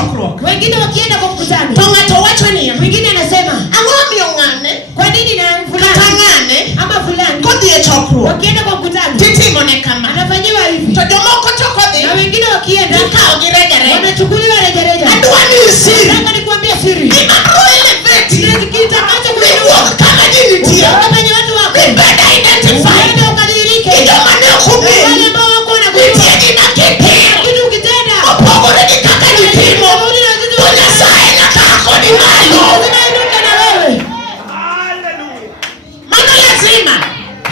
chokruok. Wengine wakienda kwa mkutano. To ng'ato wacho niya. Mwingine anasema, ang'o miyo ng'ane? kwa nini na fulani? Kata ng'ane ama fulani kodhi e chokruok. wakienda kwa mkutano. Titimone kama. Anafanyiwa hivi. To jomoko to kodhi. Na wengine wakienda. Ikaw gi reja. Wanachukuliwa reja. Adwa ni siri. Nataka nikuambia siri. Imaro elevate. Kitakacho kuiwuok kama jini tiyo. Kama ni watu wako. Ibeda identify. Ndio ukadirike. Ndio maneo kumi. Wale ambao wako na Nitie gima kitimo. kitu ukitenda. Opogore gi kaka nitimo. To Nyasaye nyaka akoni malo. Na wewe. Mano lazima.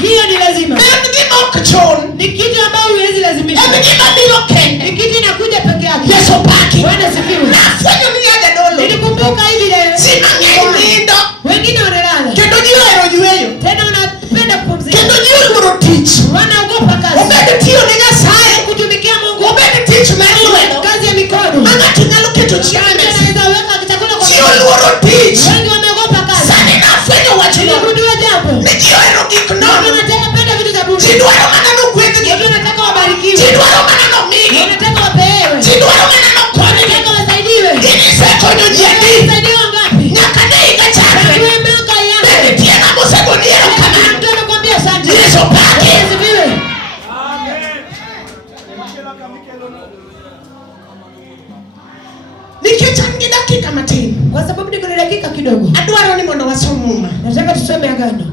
Hiyo ni lazima. En gima ok chun. Ni kitu ambayo huwezi lazimisha. En gima biro kende. Ni kitu inakuja peke yake. Yesu paki. Bwana sifiwe. Nafwenyo ni yade dolo. Nilikumbuka hivi leo. Si mang'eny nindo. Wengine wanalala. Kendo ji ohero yweyo. Tena unapenda kupumzika. Kendo ji oluoro tich. Wanaogopa kazi. Obed tiyo ne Nyasaye. Kutumikia Mungu. Obed tich mar lwedo. Kazi ya mikono. Ma ng'ato nyalo keto chiemo. Anaweza weka chakula kwa Ji oluoro tich. wengi wameogopa kazi. Sani nafwenyo wachno. Niligundua jambo. Ni ji ohero gik nono. Wanapenda vitu za bure. Ji dwaro mana nogwedhgi. Wengine wanataka wabarikiwe. Ji dwaro mana nomigi. Wanataka wapewe. Ji dwaro mana nokonygi. Wanataka wasaidiwe. In isekonyo ji adi. Wasaidiwa ngapi? Nyaka ne higa chakre. Wewe miaka yako. Be nitie ng'ama osegoni erokamano. Mtu anakuambia asante. Yesu paki. Asifiwe. Nikech an gi dakika matin. Kwa sababu niko na dakika kidogo. Adwaro ni mondo wasom muma. Nataka tusome agano.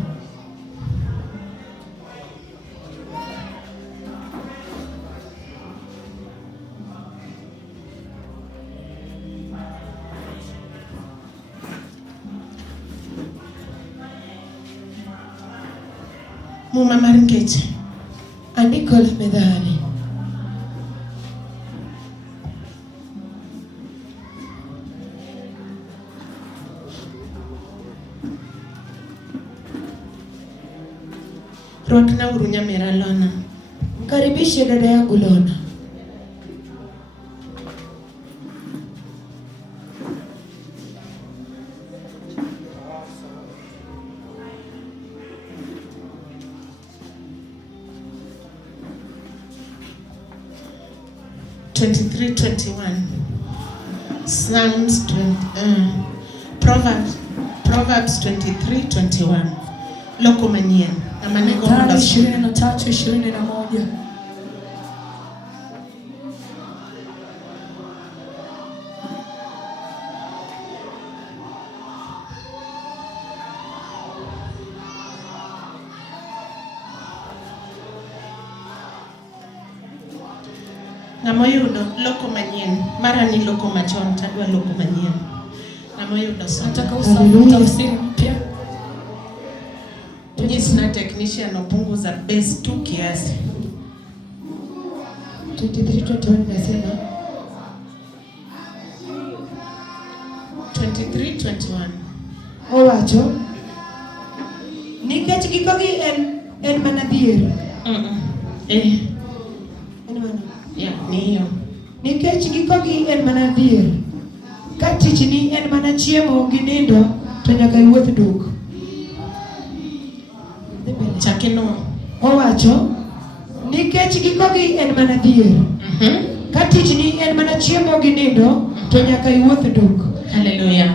Muma mar ngeche. Andiko la Methali. Rwakna uru nyamera Lona. Mkaribishe dada yangu Lona. Psalms 20, Proverbs 23:21. Loko manyien. Amanego mondo 23:21. Namoyudo loko manyien. Mara ni loko machon, tadwa loko manyien. Namoyudo nataka usome tafsiri mpya. Nyisna technician opunguza base tu kiasi. 23:21 nasema 23:21. Owacho nikech gikogi en mana dhier. En mana. Ya, niyo. Nikech gikogi en mana dhier. Ka tichni en mana chiemo gi nindo to nyaka iwuoth duk. Chakino. Owacho nikech gikogi en mana dhier. Ka tichni en mana chiemo gi nindo to nyaka iwuoth duk. Haleluya.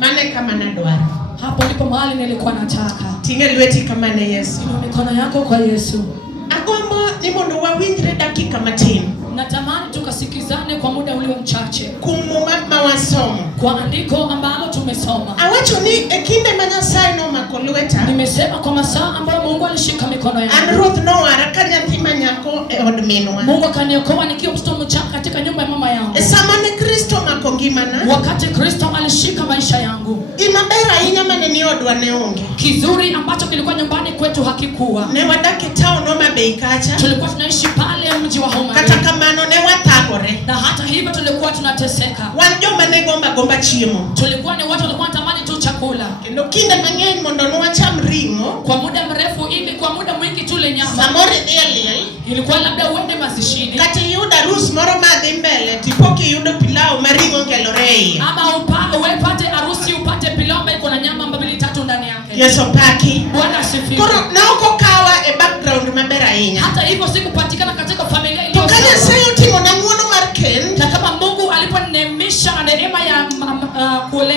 Mane kama nadwaro. Hapo ndipo mahali nilikuwa nataka. Tinge lweti kama ne Yesu. Inua mikono yako kwa Yesu. Agombo ni mondo wawinjre dakika matin. Natamani tukasikizane kwa muda ulio mchache. Kumuma mawasomo. Kwa andiko ambalo tumesoma. Awacho ni ekinde ma Nyasaye nomako lweta. Nimesema kwa masaa ambayo Mungu alishika mikono yangu. An Ruoth nowara ka nyathi ma nyako e od minwa. Mungu akaniokoa nikiwa mtoto mchanga katika nyumba ya mama yangu. Sama ne Kristo mako ngimana. Wakati Kristo alishika maisha yangu. Imaber ahinya mane ni odwa ne onge. Kizuri ambacho kilikuwa nyumbani kwetu hakikuwa. Ne wadake town no mabei kacha. Tulikuwa tunaishi pale mji wa Homa. Kata kamano ne wathagore. Na hata hivyo tulikuwa tunateseka. Wan joma ne gomba chiemo. Tulikuwa ni watu walikuwa tamani tu chakula. Kendo kinde mang'eny mondo nwacham ring'o. Kwa muda mrefu ili kwa muda mwingi tule nyama. Samori dhiel. Ilikuwa labda uende mazishini. Kati yuda rus moro madhi mbele tipoki yudo pilau maringo kelore. Ama upate harusi upate pilau ambayo iko na nyama mbili tatu ndani yake. Yesu paki. Bwana asifiwe. Koro naoko kawa e background maber ahinya. Hata hivyo sikupatikana katika familia iliyo sawa. Tukanya sayo timo na muono mar kend. Na kama Mungu aliponinemisha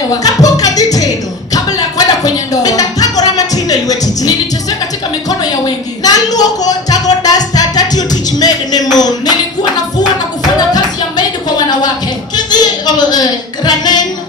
wake. Kapok adhi tedo, Kabla ya kwenda kwenye ndoa, thagora matin e lwet ji. niliteseka katika mikono ya wengi. Naluoko tago dasta tatiyo tich maid ne mon. Nilikuwa nafua na kufanya kazi ya maid kwa wanawake. Kidhi Ranen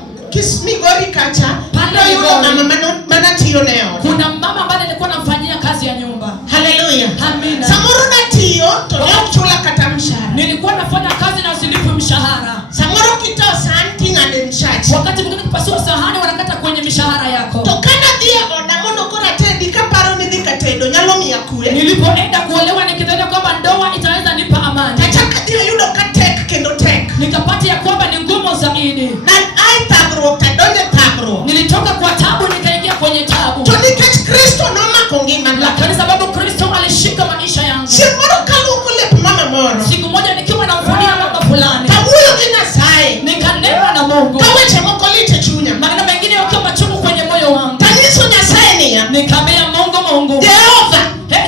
Migori kacha, Pale Migori. mana tiyo ne ot. Kuna mama ambaye alikuwa anamfanyia kazi ya nyumba. Hallelujah. Amina. Samoro natiyo to ne ok chula kata mshahara. Nilikuwa nafanya kazi na silipwi mshahara. Samoro kitao santi ng'ade mshachi. Wakati mwingine kupasua sahani wanakata kwenye mishahara yako. To kana dhie oda mondo kora tedi kaparo ni dhi katedo nyalo miya kwe. Nilipoenda kuolewa nikidhania kwamba ndoa itaweza nipa amani. Tachaka dhie yudo ka tek kendo tek. Nikapata ya kwamba ni ngumu zaidi. Na ai thagruok tadonje thagruok. Nilitoka kwa tabu nikaingia kwenye tabu. To nikech Kristo nomako ngimana. Lakini sababu Kristo alishika maisha yangu. Chieng' moro kaluoko lep mama moro. Siku moja nikiwa namfunia mama fulani. Kawuoyo gi Nyasaye. Nikanena na Mungu. Kaweche moko lit e chunya. Maneno mengine yakiwa machungu kwenye moyo wangu. Tanyiso Nyasaye niya. Nikamwambia Mungu. Jehova.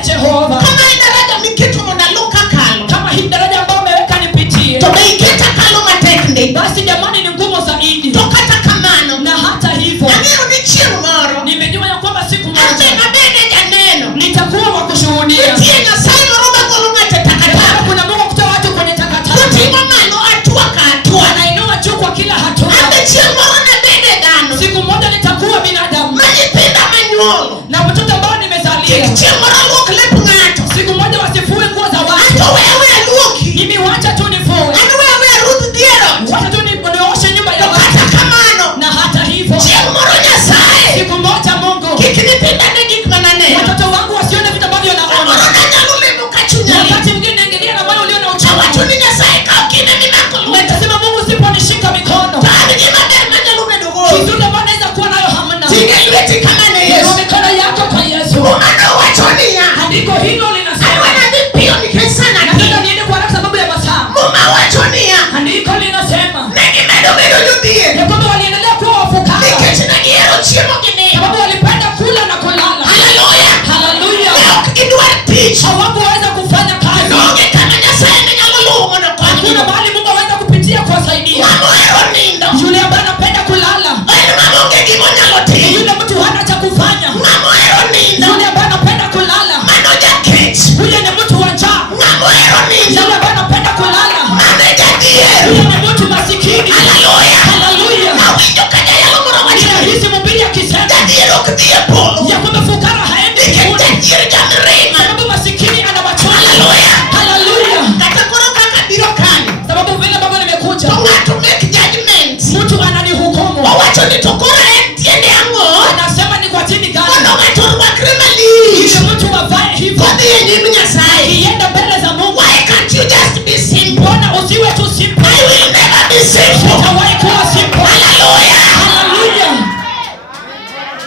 Jehova. Kama en daraja miketo mondo aluw kakalo. Kama hii daraja ambayo umeweka nipitie. To be iketa kalo matek ndi. Basi jamani ni ngumu zaidi. To kata kamano. Na hata hivyo. Ang'eyo ni chieng' moro. Nimejua ya kwamba siku moja. Ante nabede janeno. Nitakuwa wa kushuhudia. Nitie Nyasaye moro magolo ng'ato e takataka. Kuna Mungu kutoa watu kwenye takataka. Oting'o malo atua ka atua. Anainua juu kwa kila hatua. Ante chieng' moro nabede dhano. Siku moja nitakuwa binadamu. Ma nyithinda manyuolo. Na mtoto ambao nimezalia. Chieng' moro luok lep ng'ato. Siku moja wasifue nguo za watu. Anto wewe luoki. Mimi wacha tu nifue. An wewe rudh diero. Wacha tu nioshe nyumba ya To watu. kata kamano. Na hata hivyo. Chieng' moro Nyasaye. Siku moja Mungu. Kik nyithinda ne gik mananeno. Watoto wangu wasione vitu ambavyo naona. Moro nanyalo lemo ka chunya lit. Wakati mwingine naingilia na moyo ulio na uchungu. Awacho ni Nyasaye kawo kinde mimako lweta. Nitasema Mungu usiponishika mikono. To an gima ber manyalo bedo godo. Kitu ambacho naweza kuwa nayo hamna. Ting'e lweti kama ne Yesu. Kwa mikono yako kwa Yesu. Mano wacho niya. Andiko hilo linasema. Adwa dhi piyo nikech sana Nataka ti. niende kwa haraka sababu ya masaa. Muma wacho niya. Andiko linasema. Ne gimedo bedo jodhier. Ya kwamba waliendelea kuwa wafukara. Nikech ne gihero chiemo gi nindo. Sababu walipenda kula na kulala. Hallelujah. Hallelujah. Ne ok gidwar tich. Hawakuweza kufanya kazi. Onge kama Nyasaye ne nyalo luwo mondo Hakuna okonygi. mahali Mungu aweza kupitia kuwasaidia. Mama ohero nindo. Yule ambaye anapenda kulala. En mama onge gima onyalo timo. Yule mtu hana cha kufanya. Mama ohero nindo. Yule ambaye anapenda kulala. Mano jakech. Huyo ni mtu wa njaa. Mama ohero nindo. Yule ambaye anapenda kulala. Mano e jadhier. Huyo ni mtu masikini. Hallelujah. Hallelujah. Nawinjo ka jayalo moro wacho ni Ninahisi mhubiri akisema jadhier ok dhi e polo. ya kwamba fukara haendi Nikech mbinguni. jadhier jamirima. Sababu masikini ana machozi. Hallelujah. Hallelujah. Kata koro kaka biro kanyo. Sababu vile ambavyo nimekuja. To ng'ato make judgment. Mtu ananihukumu. Owacho ni to koro en tiende ang'o? Anasema ni kwa jini gani? Mondo ng'ato orwakre malich. Yule mtu avae hivyo. Odhi e nyim Nyasaye. Kienda mbele za Mungu. Why can't you just be simple? Mbona usiwe tu simple? I will never be simple. Hawahi kuwa simple. Hallelujah. Hallelujah.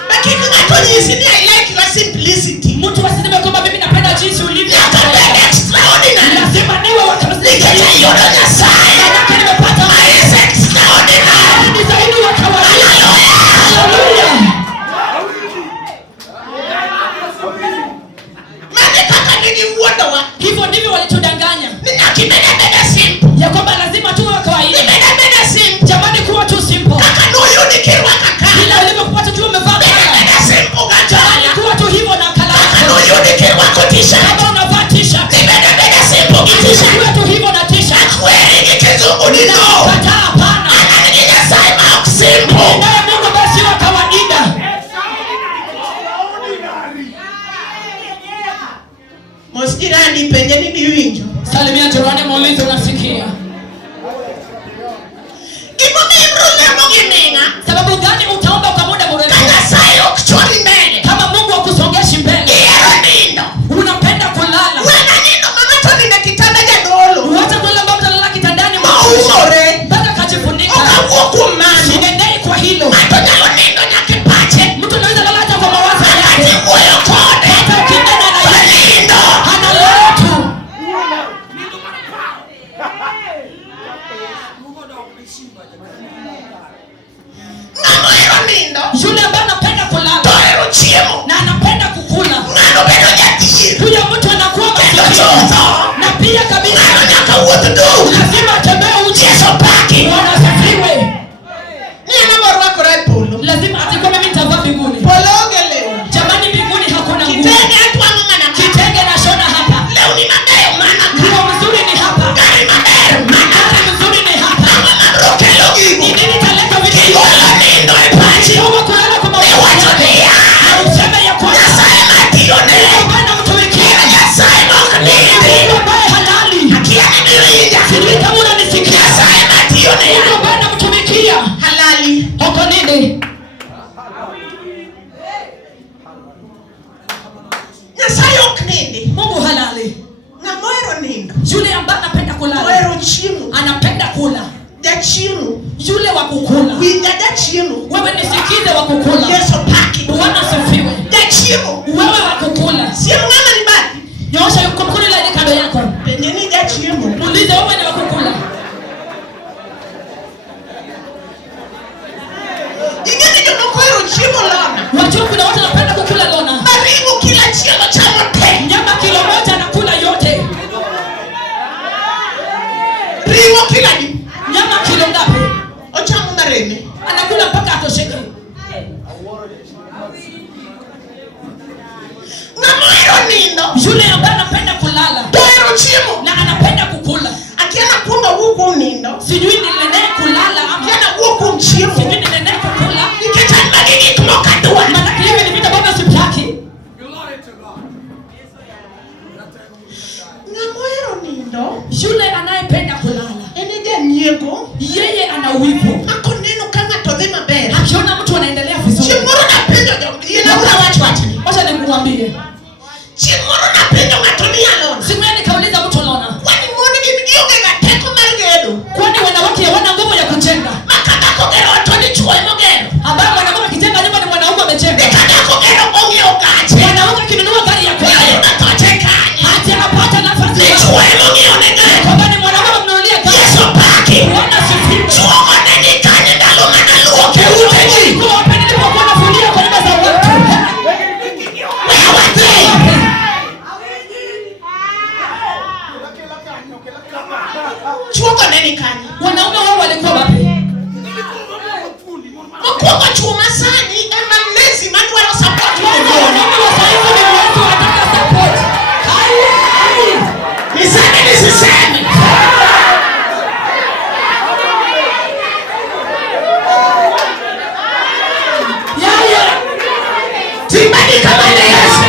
Lakini ng'ato nyisi ni I like your simplicity. Mtu asiseme kwamba mimi napenda jinsi ulivyo. Nyaka bed extraordinary. Lazima niwe wa Nikech kawaida. ayudo Nyasaye. Manake nimepata I is extraordinary. ni zaidi wa kawaida. Hallelujah. Hallelujah. Mane kaka nigiwuondowa. Hivyo ndivyo walitudanganya. Ni nyaka ibed abeda simple. Ya kwamba lazima tuwe wa kawaida. Ibed abeda simple. Jamani kuwa tu simple. Kaka noyudi kirwaka kala. Ila ulivyopata tu umevaa Ibed kala. abeda simple gajala. Kuwa tu hivyo na kala. Kaka noyudi kirwako t-shirt. Kama unavaa t-shirt. Ibed abeda simple gi t-shirt. Kuwa tu hivyo na t-shirt. Akweri gi kizungu ni no. Kataa hapana. An gi Nyasaye ma ok simple. Naye Mungu basi wa kawaida. Mos jirani penje ni biwinjo. Salimia jirani muulize unasikia. Gimomiyo ibro lemo gi ning'a. Sababu gani utaomba kwa muda Ka mrefu? Nyasaye ok chori mbele. Kama Mungu akusongeshi mbele. Ihero nindo. Unapenda kulala. Wena nindo ma ng'ato nindo e kitanda jadolo. Wacha kulala ambapo utalala kitandani Maumore. mpaka kajifunika. Okawuok kuom mano. Sinendei kwa hilo. Ng'ato nyalo nindo nyaka e pache. Mtu anaweza lala hata kwa mawazo Kati yake. wuoyo kode. Hata ukinena na To yeye. nindo. Analala tu. Ng'ano hero nindo. Yule ambaye anapenda To kulala hero chiemo. na anapenda kukula. Ng'ano bedo jadhier. Huyo mtu anakuwa Kendo masikini. chutho. Na pia kabisa Ng'ano nyaka wuoth duk. lazima atembee uchi. Yesu paki. Wanasifiwe. Ni an ema orwakora e polo. Sijui kama unanisikia. Mungu ambaye namtumikia halali. Hoko nini? Nyasaye ok nindi. Mungu halali. Ng'amoero nindo. Yule ambaye anapenda kulala. Oero chiemo. Anapenda kula. Jachiemo. Yule wa kukula. Winja jachiemo. Wewe nisikize wa kukula. Yesu paki. Bwana asifiwe. Jachiemo. Wewe wa kukula. Sio mwana ni badi. Nyosha yuko mkono ile kando yako. Penye jachiemo. Muulize wewe ni wa kukula. Ingeni ndio koero chiemo lona. Wajua kuna watu wanapenda kukula lona. Karibu kila chiemo cha mote. Nyama kilo moja anakula yote. Ringo kila ni. Nyama kilo ngapi? Ochamu na rene. Anakula mpaka atosheke. Ng'amoero nindo. Yule ambaye anapenda kulala. Toero chiemo. Na anapenda kukula. Akiana kundo huko nindo. Sijui ni nene kulala ama Akiana huko chiemo. sijui ni nene kukula. Nikitamba nini kumokadua. Maana hivi ni vitu ambavyo sitaki. Ng'amoero nindo. Yule anayependa kulala. Ene janyego. Yeye ana wivu. Ako neno kama todhe maber. Akiona mtu anaendelea vizuri. Chimoro na penjo yena ura watu. Wacha nikuambie. Chimoro na penjo ngatonia lona. Siku ile nikauliza mtu lona. Kwani muone gimgioge gateko mar gedo. Kwani wanawake hawana nguvu ya kujenga? Makata kogero watoni chuo mogero. Ambaye mwanamke akijenga nyumba ni mwanaume amejenga. Nikata kogero bongi okache. Mwanamke akinunua gari ya kwake. Unatoche kanya. Hati anapata nafasi. Ni chuo mongi onegere. Kwamba ni mwanaume amnunulia gari. Yesu paki. Bwana asifiwe. Chuo oneni kanya ndalo mana luo keuteji. Kwa wapende kwa kuona fulia kwa nyumba za watu. Chuo oneni kanya. Wanaume wao walikuwa wapi? Mkwako chuo masani ema mlezi manuelo support Wanaume wa saizi ni watu wataka support. Hai. niseme nisiseme. Yeye. Timbani kama na Yesu.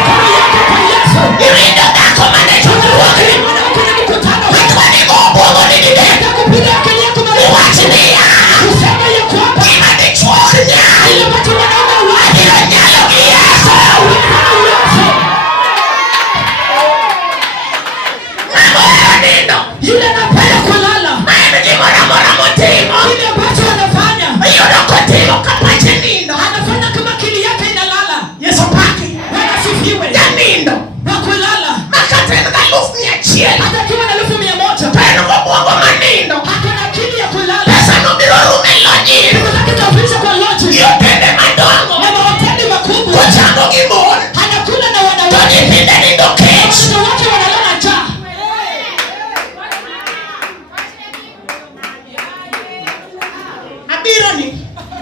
Kwa Yesu. Irindo dako manecho kuwaki. Kuna mkutano. Hatwa ni mbogo ni nide. Kupiga akili yako na Uwachilia. kusema ya kwamba Ima ni chuo nyali. ile watu wanaume wa Adilo nyalo kiyesu. Ng'amoero nindo. yule anapenda kulala. Maemi ni mora motimo. Kile ambacho anafanya Yodo kotimo kapache nindo. anafanya kama akili yake inalala. Yesu paki. Bwana asifiwe. Ya nindo. Na kulala Makate nga lufu ni achiel. hata kiwa na 1,100 Pero mbuongo manindo. hakuna akili ya kulala. Pesa nubiro rume lonyi. Tunataka kwa logic Yotende madongo. na mahoteli makubwa. Kochango gimon. Anakula na Toni wanawake. pinde nindo kech. Wanawake wanalala njaa. Abiro ni.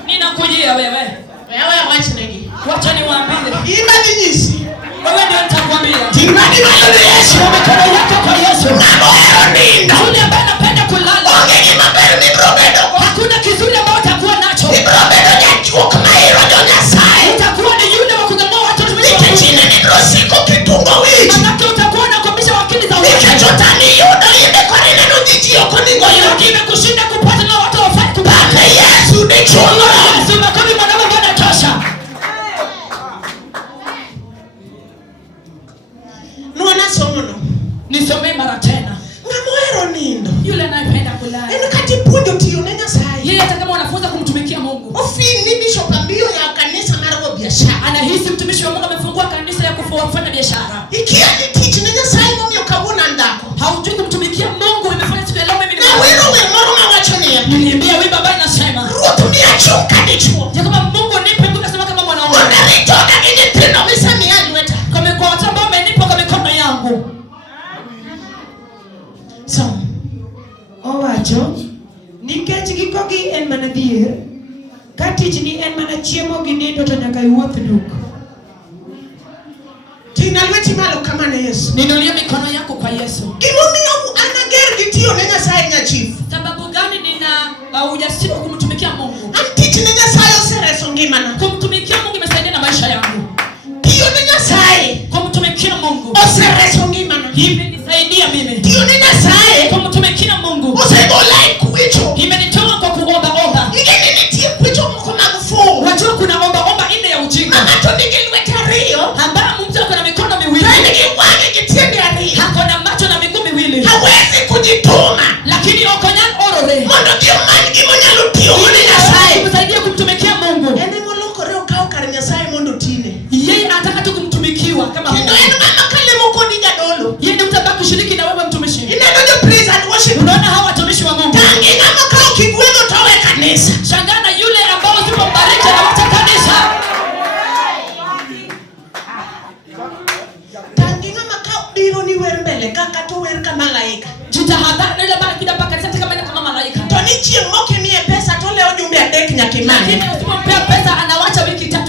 Ninakujia wewe. Wewe wachinegi. Wacha niwaambie. Ima ni nyisi. Wewe ndio nitakwambia. Timbani malo ni Yesu. Mikono yako kwa Yesu. Ng'amoero nindo. Yule ambaye anapenda kulala. Onge gima ber ni brobedo. Hakuna kizuri ambacho utakuwa nacho. Ni brobedo nyachuok mairo jo Nyasaye. Utakuwa ni yule wa kung'ang'ua watu tumishi wa Mungu. Nikechine ni brosiko kitungo wich. Manake utakuwa unakwamisha wakili za watu. Nikechotani yudo yinde kore neno jiji okoningo yudo. Imekushinda kupata na watu wafai kupata. Baka Yesu ni chuo. Yesu makomi mwanaume bwana tosha. Nuona somo no. Nisomee mara tena. Ng'amoero nindo. Yule anayependa kulala. En kati puonjo tiyo ne Nyasaye. Yeye hata kama wanafunza kumtumikia Mungu. Ofini bishop ambiyo ya kanisa mar biashara. Anahisi mtumishi wa Mungu amefungua kanisa ya kufanya biashara. Ikia ni tich ne Nyasaye momiyo kawuono ndako. Haujui kumtumikia Mungu imefanya siku ya leo mimi Na wero we moro mawacho niya. niliambia wimbo ambaye nasema Ruoth miya chung ka dichuo. ya kwamba Mungu nipe Mungu nasema kama mwanaume. Mondo ritoka gi nyithindo misamiya lweta. Kwa watu ambao umenipa kwa mikono yangu. So, owacho nikech gikogi en mana dhier, ka tichni en mana chiemo gi nindo to nyaka iwuoth duk. Ting'a lweti malo kama ne Yesu. Ninulie mikono yako kwa Yesu. Gimomiyo an ager gi tiyo ne Nyasaye nyachief. Sababu gani nina ujasiri wa kumtumikia Mungu? An tich ne Nyasaye osereso ngimana. Kumtumikia Mungu imesaidia na maisha yangu. Tiyo ne Nyasaye Kumtumikia Mungu osereso ngimana. imenisaidia mimi. Tiyo ne Nyasaye Kumtumikia Mungu mondo giomany gimonyalo tiyo ne Nyasaye kumsaidia kumtumikia Mungu. ene molokore okawo kar Nyasaye mondo tine. Yeye anataka tu kumtumikiwa kama Mungu. Kendo en mama kalemo kodi jadolo. Yeye ndiye mtabaki kushiriki na wewe mtumishi. Ineno jo praise and worship. Unaona hawa watumishi wa Mungu. Tangi ng'ama kawo kigweno towe kanisa. Shangana yule ambao usipombariki anawacha kanisa. Tangi ng'ama kawo biro ni wer mbele kaka to wer kama malaika. Jitahadhari ile baki kida paka sasa kama malaika. To ni chieng' mokimiye pesa to leo jumbe adek nyakimane. Lakini usipompea pesa anawacha wiki 3.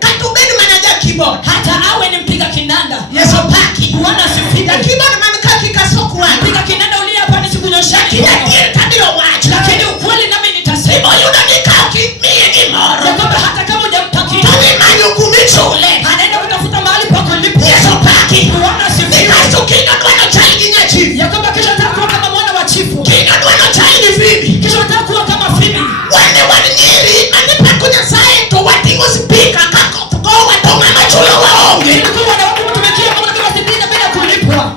Kata ubed mana ja keyboard. Hata awe ni mpiga kinanda. Yeso paki. Bwana asifiwe. Ja keyboard man kaki kasokwana. Mpiga kinanda ulia hapa ni sikunyoshaki. Ndiye tabiro wacho. Lakini ukweli nami nitasema yuda nikao kimie gimoro. ya kwamba hata kama hujamtakia Tabi manyo kumichule. anaenda kutafuta mahali pa kulipa. Yeso paki. Bwana asifiwe. Nikaso kino duano changi nyachifu. Ya kwamba kesho atakuwa kama mwana wa chifu. Kino duano changi vibi. Kesho atakuwa kama Fibi. Wende wanyiri manipaku Nyasaye to watingo spika kako kowa to mama chulo waonge. Ilikuwa wanawake mtumikia Mungu kama sipika bila kulipwa.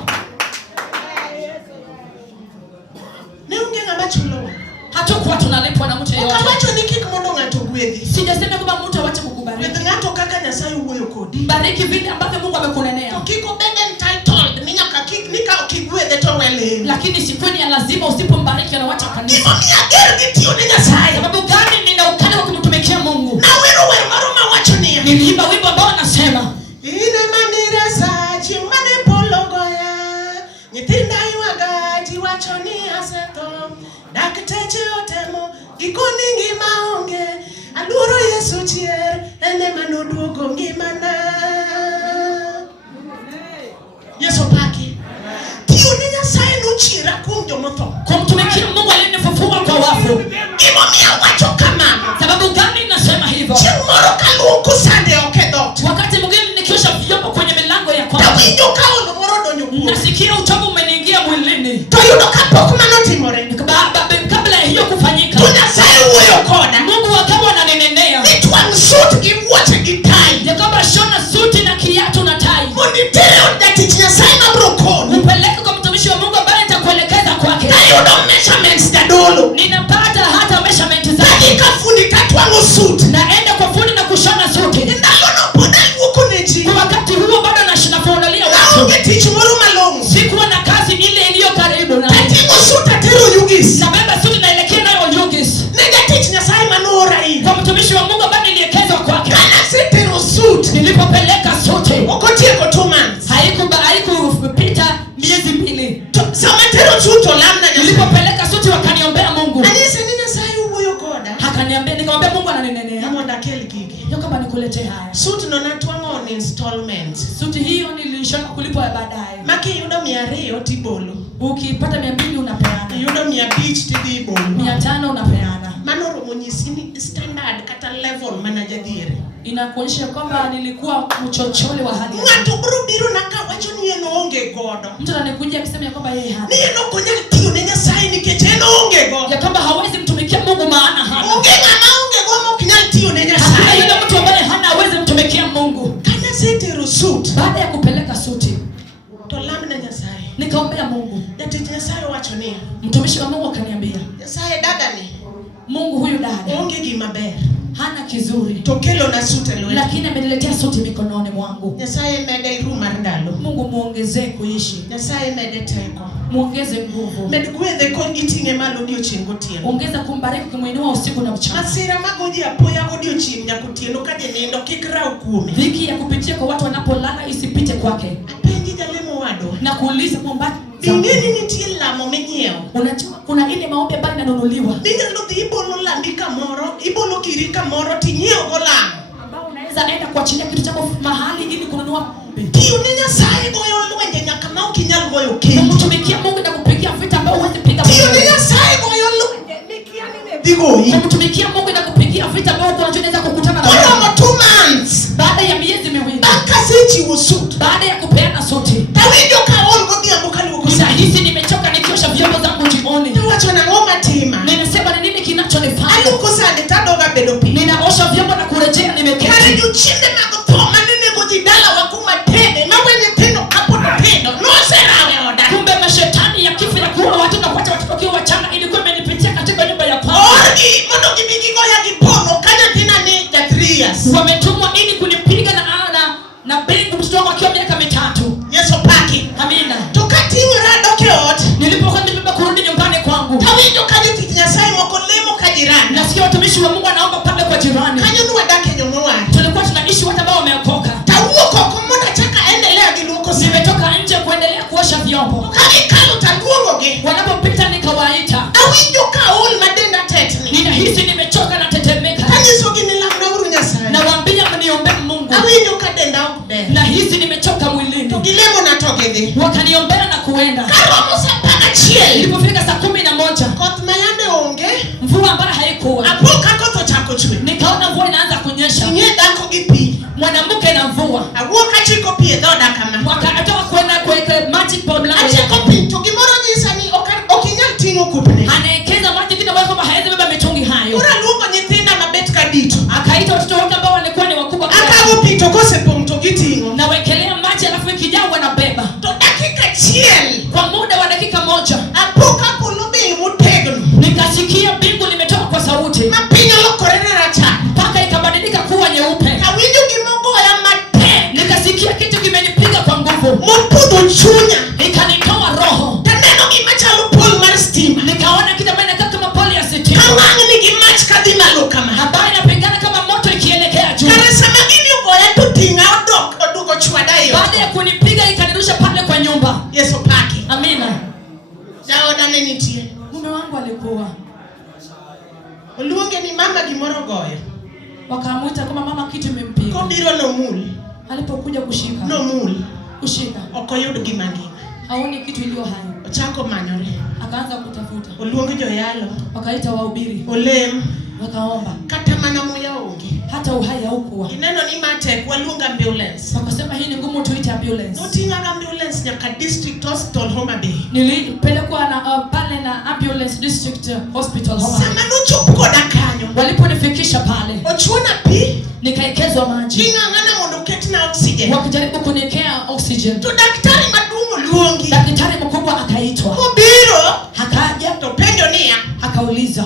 Ne unge ngama chulo. Hatakuwa tunalipwa na mtu yeyote. Ukawacho ni kik mondo ng'ato gwedhi. Sijasema kwamba mtu awache kukubariki. With ng'ato kaka Nyasaye wuoyo kodi. Bariki vile ambavyo Mungu amekunenea. To kiko bende entitled ni nyaka kik nika okigwedhe to wele. Lakini sikwani ya lazima usipombariki anawacha kanisa. Imo miager gitiyo ni Nyasaye. Sababu gani nina ukali wa kumtumikia Mungu? Na wero wer maro mawacho niya. Niliimba wimbo ambao nasema Ine manira sachi mane pologoya. Nyithinda yuaga tiwacho ni aseto. Dakteche otemo gikoni ngima onge. Aluoro Yesu chier ene manoduogo ngimana. Yesu paki. Tiyo ni Nyasaye nuchira kuom jomotho. kumtumikia Mungu alinifufua kwa wafu. Imo miya wacho kama. Sababu gani nasema hivyo? Chieng' moro kaluoko sande oko e dhot. Wakati mwingine nikiosha vyombo kwenye milango ya kwanza, Tawinjo ka olo moro donjo kuom. nasikia uchovu umeniingia mwilini. To yudo kapok manotimore. Kabla ya hiyo kufanyika, To Nyasaye wuoyo koda. Mungu akawa ananinenea Ni twang' sut gi wuoche gi tai. ya kwamba shona suti na kiatu na tai. Mondo itere od jatich Nyasaye mabro koni. Upeleke kwa mtumishi wa Mungu ambaye nitakuelekeza kwake. Tayudo measurements jadolo. Ninapata hata measurement Tadhi zake. ka fundi katwang'o sut. Naenda kwa fundi na kushona suti. Ndalono pod aluoko ne ji. Kwa wakati huo bado nafunulia watu. Naonge tich moro malong'o. Sikuwa na kazi ile iliyo karibu na. Ating'o sut atero Yugis. Nabeba suti naelekea nayo Yugis. Ne jatich Nyasaye manoora in. Kwa mtumishi wa Mungu ambaye niliekezwa kwake. Kana setero sut. Nilipopeleka suti, Okotieko 2 months. haikupita miezi 2. Sama tero sut olamna Nyasaye. Nilipopeleka suti wakaniombea Mungu. Anise ni Nyasaye wuoyo koda. Akaniambia, nikamwambia Mungu ananinenea. Namonda kel gigi. Yo kama nikuletee haya. Sut no natwang'o on installment. Suti hiyo nilishona kulipwa ya baadaye. Maki yudo 200 tibolo. Ukipata 200 unapeana. Yudo 500 tidhi ibolo. 500 unapeana. Mano romo nyisi ni standard kata level mana jadhiere. Inakuonyesha kwamba nilikuwa mchochole wa hali. Ng'ato bro biro na ka wacho ni en onge godo. Mtu anakujia akisema ya kwamba yeye hana. Ni en ok onyal tiyo ne Nyasaye nikech en onge godo. Ya kwamba hawezi mtumikia Mungu maana hana. Onge ng'ama onge go ma ok nyal tiyo ne Hakuna Nyasaye. yule mtu ambaye hana hawezi mtumikia Mungu. Kana setero sut. Baada ya kupeleka suti, To lamna Nyasaye. nikaombea Mungu. Jatich Nyasaye wacho ni. Mtumishi wa Mungu akaniambia, Nyasaye dadani. Mungu huyu dada Onge gima ber. hana kizuri, To kelo na sut e lweti. lakini ameniletea suti mikononi mwangu. Nyasaye mede iru mar ndalo. Mungu muongezee kuishi, Nyasaye mede teko. muongeze nguvu, Med gwedhe ko iting'e malo odiochieng' gotieno. ongeza kumbariki kumwinua usiku na mchana. Masira magoji apoya godiochieng' nyaka otieno ka janindo kik raw kuome. Dhiki ya kupitia kwa watu wanapolala isipite kwake. Apenji jalemo wado. Na kuuliza kwamba Ing'eni nitie lamo minyiewo. unajua kuna ile maombi ambayo inanunuliwa, Minyalo dhi ibolo lambi kamoro, ibolo giri kamoro tinyiewo go lamo. ambao unaweza enda kuachilia kitu chako mahali ili kununua maombi. Tiyo ne Nyasaye goyo lwenje nyaka ma ok inyal goyo kendo. Kumtumikia Mungu na kupigia vita ambao huwezi piga Tiyo ne mwenyewe. Nyasaye goyo lwenje mikia ni dhi goyi. Kumtumikia Mungu na kupigia vita ambao unaweza kukutana na Koromo 2 months. baada ya miezi 2. Bang' kasechiwo sut. Baada ya kupeana suti, Tawinjo ka ol godhiambo kaluoko sande. ninahisi nimechoka nikiosha vyombo zangu jioni. Tawacho nang'o matima. Ninasema ni nini kinachonifanya? Aluoko sande tadoga bedo piny. Ninaosha vyombo na kurejea Kare nimeketi. jochiende mag tho mane nego ji dalawa kuma tede mawe nyithindo kapod tindo noserawe oda. Kumbe mashetani ya kifo ya kuua watu na kuacha watoto wakiwa wachanga ilikuwa imenipitia katika wametumwa ili kunipiga na bingu mtoto wako akiwa miaka 3. Yesu paki. Amina. Tokati urado keot. Nilipokuwa nimebeba kurudi nyumbani kwangu. Tawinjo kanyo Nyasaye moko lemo ka jirani. Nasikia watumishi wa Mungu anaomba pale kwa jirani. Kanyo nuwa dake nyomoa. Tulikuwa tunaishi watu ambao wameokoka. Tawuko komoda chaka endelea giluko. Nimetoka nje kuendelea kuosha vyombo. Kani kalu tanguoge. Wanapopita nikawaita. Awinjo ka ol madenda tetni. Ninahisi nimechoka na tetemeka. Kanyiso gini lamna uru Nyasaye. Na waambia mniombe Mungu. Awinjo ka denda okde. Nahisi nimechoka mwilini. Tugilemo na togedhi. Wakaniombea na kuenda. Karomo sa pana chiel. Ilipofika saa 11. Koth mayande onge. Mvua ambayo haikuwa. Apoka koto chako chwe. Nikaona mvua inaanza kunyesha. Nye dako gipi. Mwanamke na mvua. Awoka chiko pie dhoda kama. Wakatoka kwenda kuweka magic bomb langu. Achiko pinto gimoro nyisa ni okinyal tingo kupne. Anaekeza maji kitu ambayo kwamba hawezi beba mitungi hayo. Ura luongo nyithinda mabet kadito. Akaita watoto wake ambao walikuwa ni wakubwa. Akago pinto kose pongto gitingo. Na wekelea maji alafu ikijaa wanabeba. To dakika chiel. Kwa muda wa dakika 1. Apoka polobe mutegno. Nikasikia bingu limetoka kwa sauti. Mapinyo lokorene racha. Mpaka ikabadilika kuwa nyeupe. Kawinjo gimogo ya mate. Nikasikia kitu kimenipiga kwa nguvu. Mupudo chunya. Ikanitoa roho. Taneno gimachalo pol mar stima. Nikaona kitu ambacho kinakaa kama poli ya stima. Kawangi ni gimach kadhimalo kama. Habari inapigana kama moto ikielekea juu. Kare sama gini ugoya tutinga oduko chwada hiyo. Baada ya kunipiga ikanirusha pale kwa nyumba. Yesu paki. Amina. Jaoda neni tie. Mume wangu alikuwa. Oluonge ni mama gimoro goyo. Wakamuita kama mama kitu imempiga. Kobiro no mul. Alipokuja kushika. No mul. Kushika. Okoyud gimangima. Haoni kitu iliyo hai. Ochako manyore. Akaanza kutafuta. Oluonge joyalo. Wakaita wahubiri. Olem. Wakaomba. Kata mana muya onge. Hata uhai haukuwa. Ineno ni mate waluonga ambulance. Wakasema hii ni ngumu tuite ambulance. Notinga ambulance nyaka district hospital Homa Bay. Nilipelekwa na pale na ambulance district hospital Homa Bay. Sama nochopo koda kanyo. Waliponifikisha pale. Ochuona pi. Nikaekezwa maji. Ingangana mondo ketna oxygen. Wakijaribu kuniwekea oxygen. To daktari maduong' luongi. Daktari mkubwa akaitwa. Obiro. Akaja. To penjo niya. Akauliza.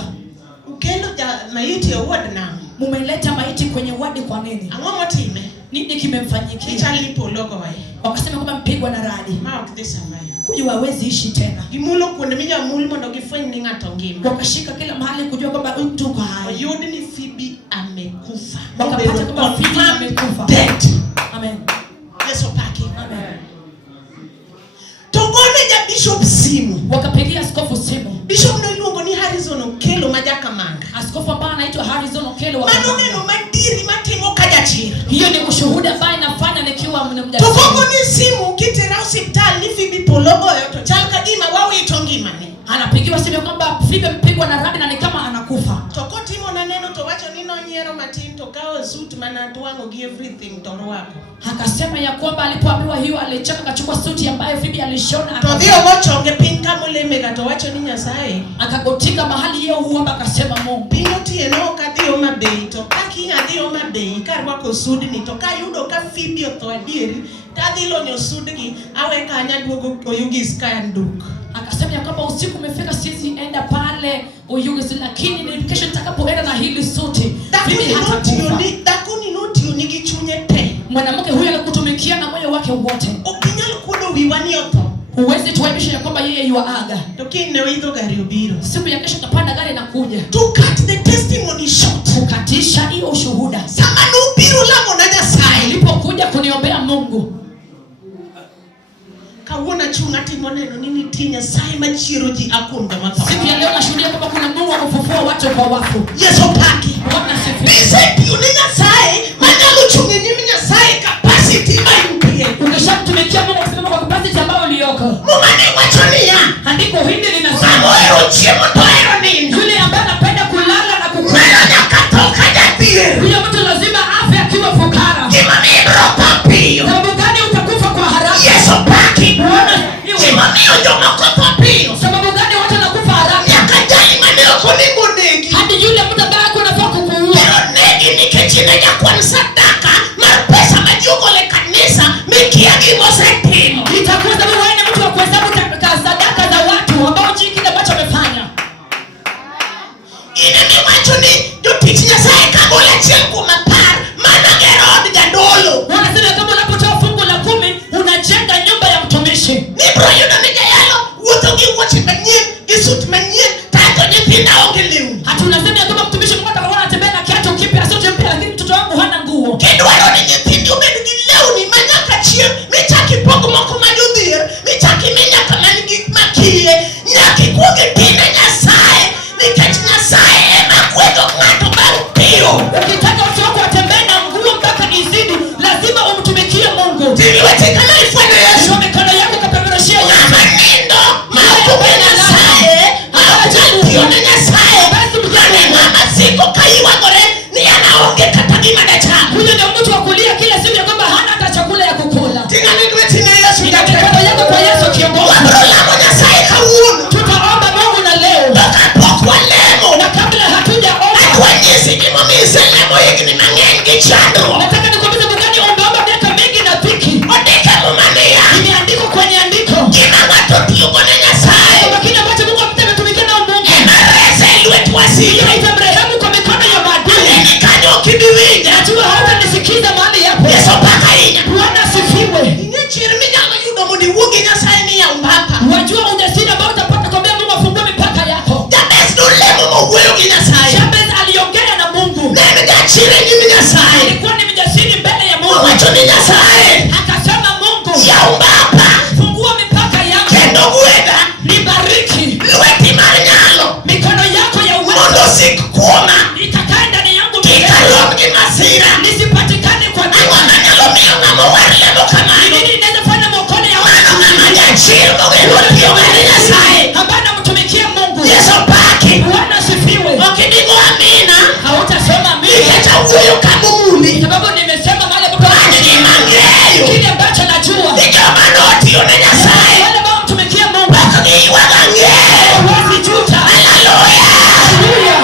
Ukelo maiti ward na. Mumeleta maiti kwenye wadi kwa nini? Ang'o motime? Nini kimemfanyikia? Ichali pologo wae. Wakasema kwamba mpigwa na radi. Ma ok dhi survive. Huyu hawezi ishi tena. Gimulo kuonde minya mul mondo gifweny ni ng'ato ngima. Wakashika kila mahali kujua kwamba mtu uko hai. Oyud ni Phoebe amekufa. Wakapata kwamba Phoebe amekufa. Dead. Amen. Yesu paki. Amen. Togone ja bishop simu. Wakapigia askofu simu. Bishop no iluongo ni Harrison Okelo majakamanga. Askofu ambaye anaitwa Harrison Okelo wa Mano neno madiri matimo kajachira. hiyo ni ushuhuda ambaye nafanya nikiwa mjamzito. Togongo ni simu kitera hospitali ni Phoebe pologo yoto chalka gima wawe itongima ni. Anapigiwa simu kwamba Phoebe mpigwa na radi na ni kama anakufa. Tokotimo na neno to wacho nino nyiero matin to kao suit manatuango gi everything to rwako. Akasema ya kwamba alipoambiwa hiyo alicheka akachukua suti ambayo Phoebe alishona. To dio mochonge pin kama lemega to wacho ni Nyasaye. Akagotika mahali yeye huomba akasema Mungu. Pinyo tieno kadhi Homa Bay to kaki adhi Homa Bay karwako sudi ni to kayudo ka Phoebe to adieri tadhi lonyo sudgi awe kanya duogo Oyugis kanduk. Akasema ya kwamba usiku umefika siwezi enda pale Oyugis lakini ni kesho nitakapoenda na hili suti. Phoebe hatakufa. Dakuni noti unigi chunye te. Mwanamke huyu alikutumikia na moyo wake wote. Okinyal kudo wiwani oto. Huwezi tuaibisha ya kwamba yeye yuaga. To kine widho gari obiro. Siku ya kesho kapanda gari na kuja. To cut the testimony short. Kukatisha hiyo ushuhuda. Sama nubiro lamo na Nyasaye. Alipokuja kuniombea Mungu. Kawona chunga timo neno nini ti Nyasaye machiero ji akunga matho. Siku ya leo nashuhudia kwamba kuna Mungu wa kufufua watu kwa wafu. Yesu paki. Bwana sifiwe. Bisepi uni Nyasaye manalo chunge nyimi Nyasaye capacity impie. Ukishamtumikia Mungu kusema kwa capacity ambayo uliyoko. Mumani wachonia. Andiko hili linasema Samoero chiemo toero nini. yule ambaye anapenda kulala na kukula. Mwana nyakatoka jathier. Huyo mtu lazima afe akiwa fukara. Kima mibro papio. Sababu gani utakufa kwa haraka? Yesu paki. Bwana Kima mio jomako papio. sababu gani watu wanakufa haraka? Nyakajani maneo kunimu negi. Hadi yule mtu ambaye anafaa kukuua. Pero negi ni kechine jakwan sadaka. Marpesa majugo le kanisa. Mikia gimose timo. Itakuwa sababu wewe ni mtu wa kuhesabu sadaka za watu ambao chiki kile ambacho wamefanya. Ine ni wacho ni jotich Nyasaye kagola chiel kuma par. Man nyithinda onge lewni. Hata unasema ya kwamba mtumishi Mungu atakuwa anatembea na kiatu kipya sio mpya, lakini mtoto wangu hana nguo. Kidwaro ni nyithindi obed gi lewni ma nyaka chieng' michaki pok moko madodhier, michaki minyaka man gik makiye, nyaki kuonge tine Nyasaye, nikech Nyasaye ema kwego ng'ato bang' piyo. Ukitaka watu wako watembee na nguo mpaka izidi, lazima umtumikie Mungu. Tiwete kama ifanye Yesu. Kwa mikono yako kapeperushia Yesu. Amanindo makumbe Nyasaye, awajatiyo na Nyasaye. Ane mama siko kaiwagore ni anaonge kata gima dachama. Huyo ndio mtu wa kulia kila siku ya kwamba hana hata chakula ya kukula. Tina nigwe tina Yesu Ina mikono yako kwa Yesu kiongozi. Wabrolamo Nyasaye kawuno. Tutaomba Mungu na leo. Wakapokwa lemo. Na kabla hatujaomba, Akwa nyesi ni mumise lemo yegni mang'engi chandro. nataka nikuulize mgani umeomba miaka mingi na dhiki. Odeka mumania. Imeandikwa kwenye andiko. Kima watu tiyogo na Nyasaye. Kwa kile ambacho Mungu ametumikia na Mungu. Emarese ilwet wasiyo. Itamrehemu kwa mikono ya maadui. Aleni kanyo kibiwinja. Najua hautanisikiza mahali hapo. Yeso paka inya. Bwana asifiwe. Ingechiri minyama yudo mundi wugi Nyasaye ni ya umbapa. Wajua ujasiri ambao utapata kwa Mungu afungue mipaka yako. Jabez nulemo mugweyo gi Nyasaye. Jabez aliongea na Mungu. Nene gachire nyimi Nyasaye. Alikuwa ni mjasiri mbele ya Mungu. Wacho ni Nyasaye. Akasema Mungu, Ya umbapa. fungua mipaka yako. Kendo gweda. Nibariki. Lweti mar nyalo. Mikono yako ya Mondo uwezo sik kuoma. itakaa ndani yangu. Kikalom gi masira. Nisipatikane kwa Ang'oma nyalo miyo ng'amo war lemo kamano. nini inaweza fanya mkono ya Mano ng'ama jachir mogelo tiyo mar Nyasaye. ambaye namtumikia Mungu. Yeso paki. Bwana asifiwe. Okidingo amina. Hautasema mimi Nikech awuoyo kamumuli. sababu nimesema mahali ambapo An gima ng'eyo. kile ambacho najua. Ni joma notiyo ne Nyasaye. Wale ambao mtumikia Mungu Ok giywag ang'eyo. wasijuta. Haleluya. Haleluya.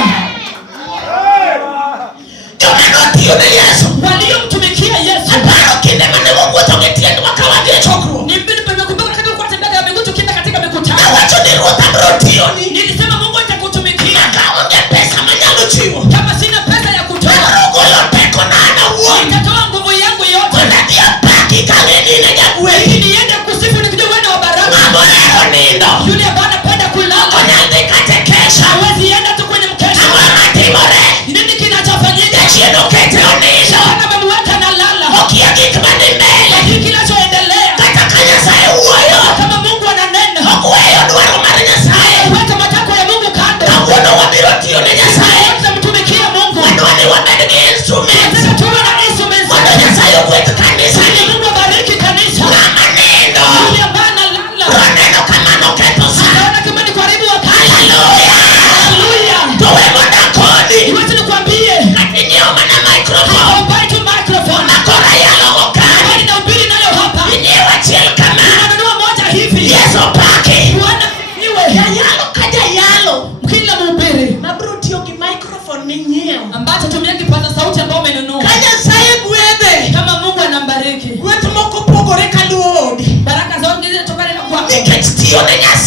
Joma notiyo ne Yesu. Waliomtumikia Yesu. Aparo kinde mane wawuotho gi tiendwa ka wadhi e chokruok. Nimekumbuka wakati ulikuwa unatembea miguu tukienda katika mikutano. Awacho ni Ruoth abiro tiyoni. Nilisema Mungu atakutumikia. Kaonge pesa manyalo chiwo. Kama sina pesa ya kutoa, Abiro golo teko na an awuon. nitatoa nguvu yangu yote. Mondo adhi apaki kang'e ni ne jagwedhi. Ili niende kusifu nikijua wewe ni wa baraka. Ng'ama ohero nindo. Yule ambaye anapenda kulala Ok onyal dhi kata e kesha. hawezi enda tu kwenye mkesha. Ang'o matimore? Nini kinachofanyika? Jachien okete onindo. Bwana amemweka na lala. Okia gik madhi mbele. Lakini kinachoendelea Kata ka Nyasaye wuoyo. kama Mungu ananena, Ok weyo dwaro mar Nyasaye. weka matakwa ya Mungu kando. Kawuono wabiro tiyo ne Nyasaye. Tutamtumikia Mungu. Wadwa ni wabed gi instruments. Nataka tuwe na instruments. Mondo Nyasaye ogwedh kanisa Ili ni. Mungu abariki kanisa. Ng'ama nindo. Yule ambaye analala Roneno kamano ketho sa. anaona kama ni karibu wakati. Haleluya. Haleluya. To we mondo akoni. Iwache nikwambie, Kati nyiewo mana microphone. haupai tu microphone. Makora yalogo kani. Bali nahubiri nayo hapa. Inyiewo achiel kama. Unanunua moja hivi. Yeso paki. Bwana iwe. Jayalo ka jayalo. Kila mhubiri Mabiro tiyo gi microphone minyiewo. ambacho tumia kipaza sauti ambao umenunua. Ka Nyasaye gwedhe. Kama Mungu anambariki, Gweth moko pogore kaluwo odi. baraka zao ndizo zinatokana na kwako. Nikech tiyo ne Nyasaye.